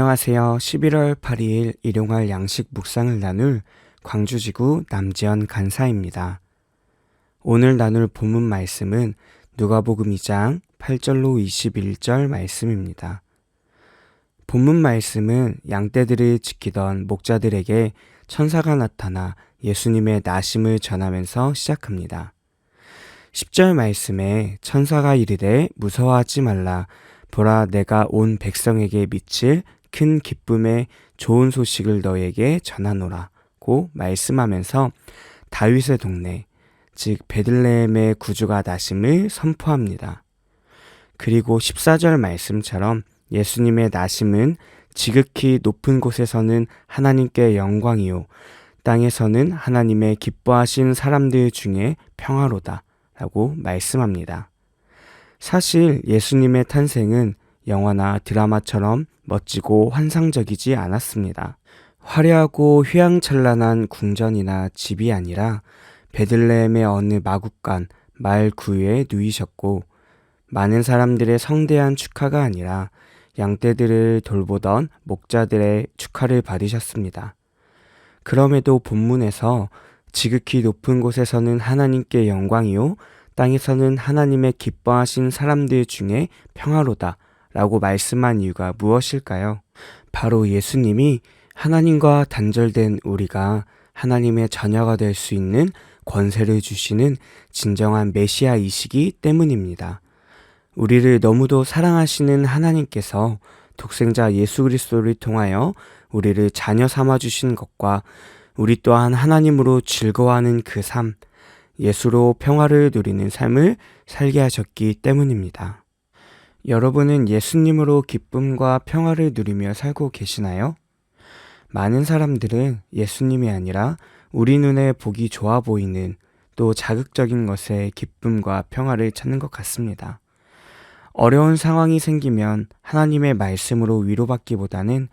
안녕하세요. 11월 8일 일용할 양식 묵상을 나눌 광주지구 남지연 간사입니다. 오늘 나눌 본문 말씀은 누가복음 2장 8절로 21절 말씀입니다. 본문 말씀은 양떼들을 지키던 목자들에게 천사가 나타나 예수님의 나심을 전하면서 시작합니다. 10절 말씀에 천사가 이르되 무서워하지 말라 보라 내가 온 백성에게 미칠 큰 기쁨의 좋은 소식을 너에게 전하노라고 말씀하면서 다윗의 동네 즉 베들레헴의 구주가 나심을 선포합니다. 그리고 14절 말씀처럼 예수님의 나심은 지극히 높은 곳에서는 하나님께 영광이요 땅에서는 하나님의 기뻐하신 사람들 중에 평화로다 라고 말씀합니다. 사실 예수님의 탄생은 영화나 드라마처럼 멋지고 환상적이지 않았습니다. 화려하고 휘황찬란한 궁전이나 집이 아니라 베들레헴의 어느 마국간 말 구유에 누이셨고 많은 사람들의 성대한 축하가 아니라 양떼들을 돌보던 목자들의 축하를 받으셨습니다. 그럼에도 본문에서 지극히 높은 곳에서는 하나님께 영광이요 땅에서는 하나님의 기뻐하신 사람들 중에 평화로다 라고 말씀한 이유가 무엇일까요? 바로 예수님이 하나님과 단절된 우리가 하나님의 자녀가 될 수 있는 권세를 주시는 진정한 메시아이시기 때문입니다. 우리를 너무도 사랑하시는 하나님께서 독생자 예수 그리스도를 통하여 우리를 자녀 삼아 주신 것과 우리 또한 하나님으로 즐거워하는 그 삶, 예수로 평화를 누리는 삶을 살게 하셨기 때문입니다. 여러분은 예수님으로 기쁨과 평화를 누리며 살고 계시나요? 많은 사람들은 예수님이 아니라 우리 눈에 보기 좋아 보이는 또 자극적인 것에 기쁨과 평화를 찾는 것 같습니다. 어려운 상황이 생기면 하나님의 말씀으로 위로받기보다는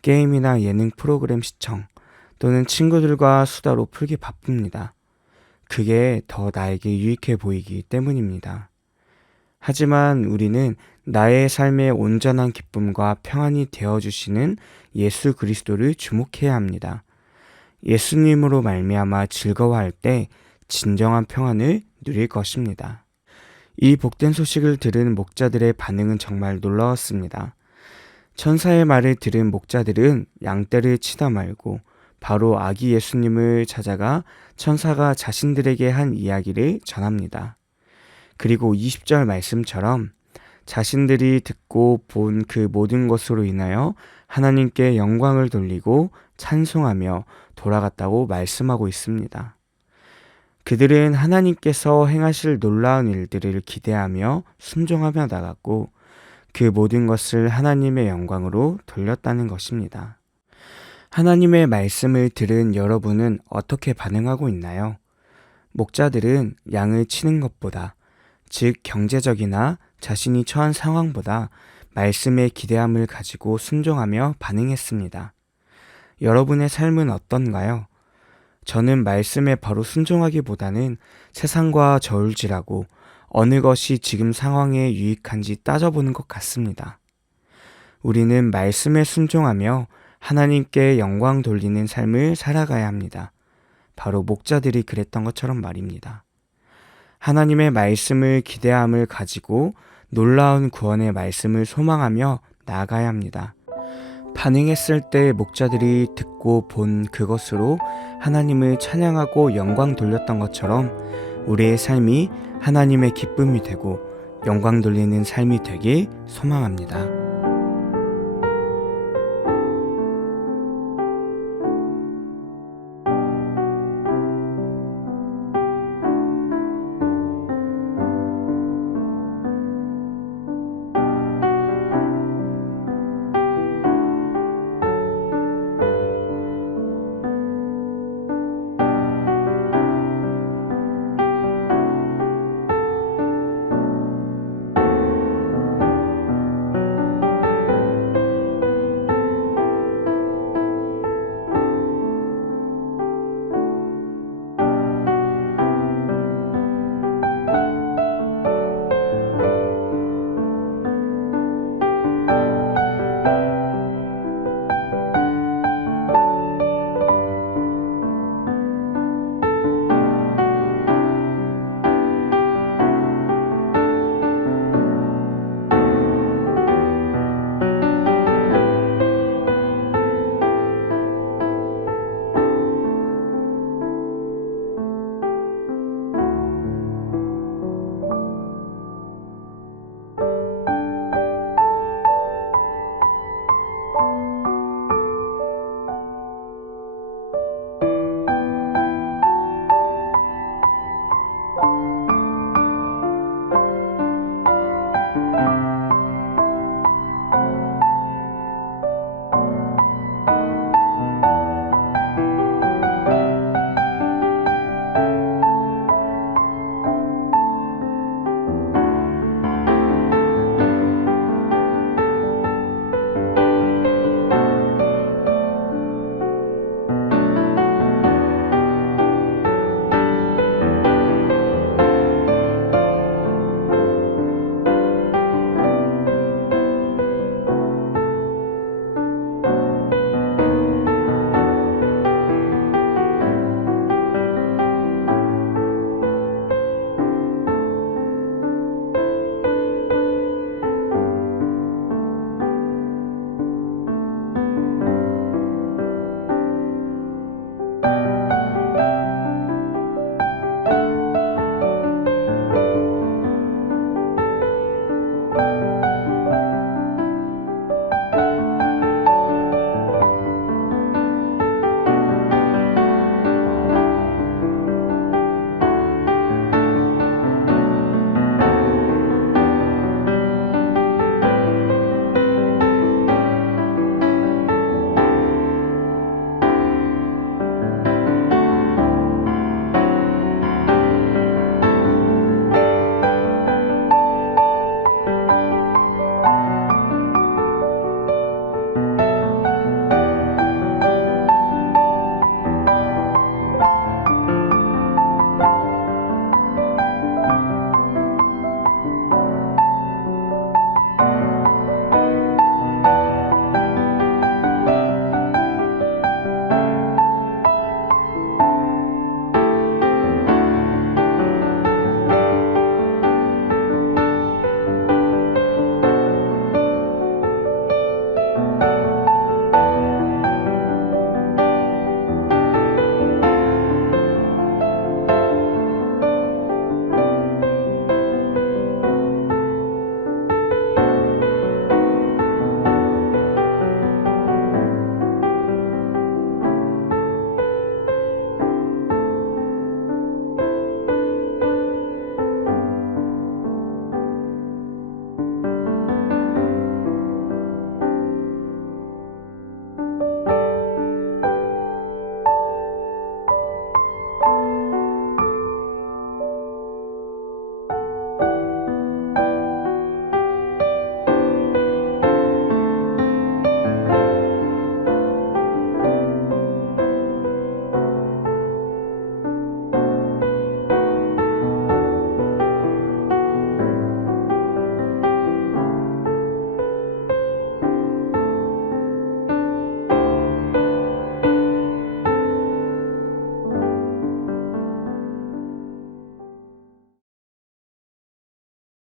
게임이나 예능 프로그램 시청 또는 친구들과 수다로 풀기 바쁩니다. 그게 더 나에게 유익해 보이기 때문입니다. 하지만 우리는 나의 삶의 온전한 기쁨과 평안이 되어주시는 예수 그리스도를 주목해야 합니다. 예수님으로 말미암아 즐거워할 때 진정한 평안을 누릴 것입니다. 이 복된 소식을 들은 목자들의 반응은 정말 놀라웠습니다. 천사의 말을 들은 목자들은 양떼를 치다 말고 바로 아기 예수님을 찾아가 천사가 자신들에게 한 이야기를 전합니다. 그리고 20절 말씀처럼 자신들이 듣고 본 그 모든 것으로 인하여 하나님께 영광을 돌리고 찬송하며 돌아갔다고 말씀하고 있습니다. 그들은 하나님께서 행하실 놀라운 일들을 기대하며 순종하며 나갔고 그 모든 것을 하나님의 영광으로 돌렸다는 것입니다. 하나님의 말씀을 들은 여러분은 어떻게 반응하고 있나요? 목자들은 양을 치는 것보다, 즉 경제적이나 자신이 처한 상황보다 말씀의 기대함을 가지고 순종하며 반응했습니다. 여러분의 삶은 어떤가요? 저는 말씀에 바로 순종하기보다는 세상과 저울질하고 어느 것이 지금 상황에 유익한지 따져보는 것 같습니다. 우리는 말씀에 순종하며 하나님께 영광 돌리는 삶을 살아가야 합니다. 바로 목자들이 그랬던 것처럼 말입니다. 하나님의 말씀을 기대함을 가지고 놀라운 구원의 말씀을 소망하며 나아가야 합니다. 반응했을 때 목자들이 듣고 본 그것으로 하나님을 찬양하고 영광 돌렸던 것처럼 우리의 삶이 하나님의 기쁨이 되고 영광 돌리는 삶이 되길 소망합니다.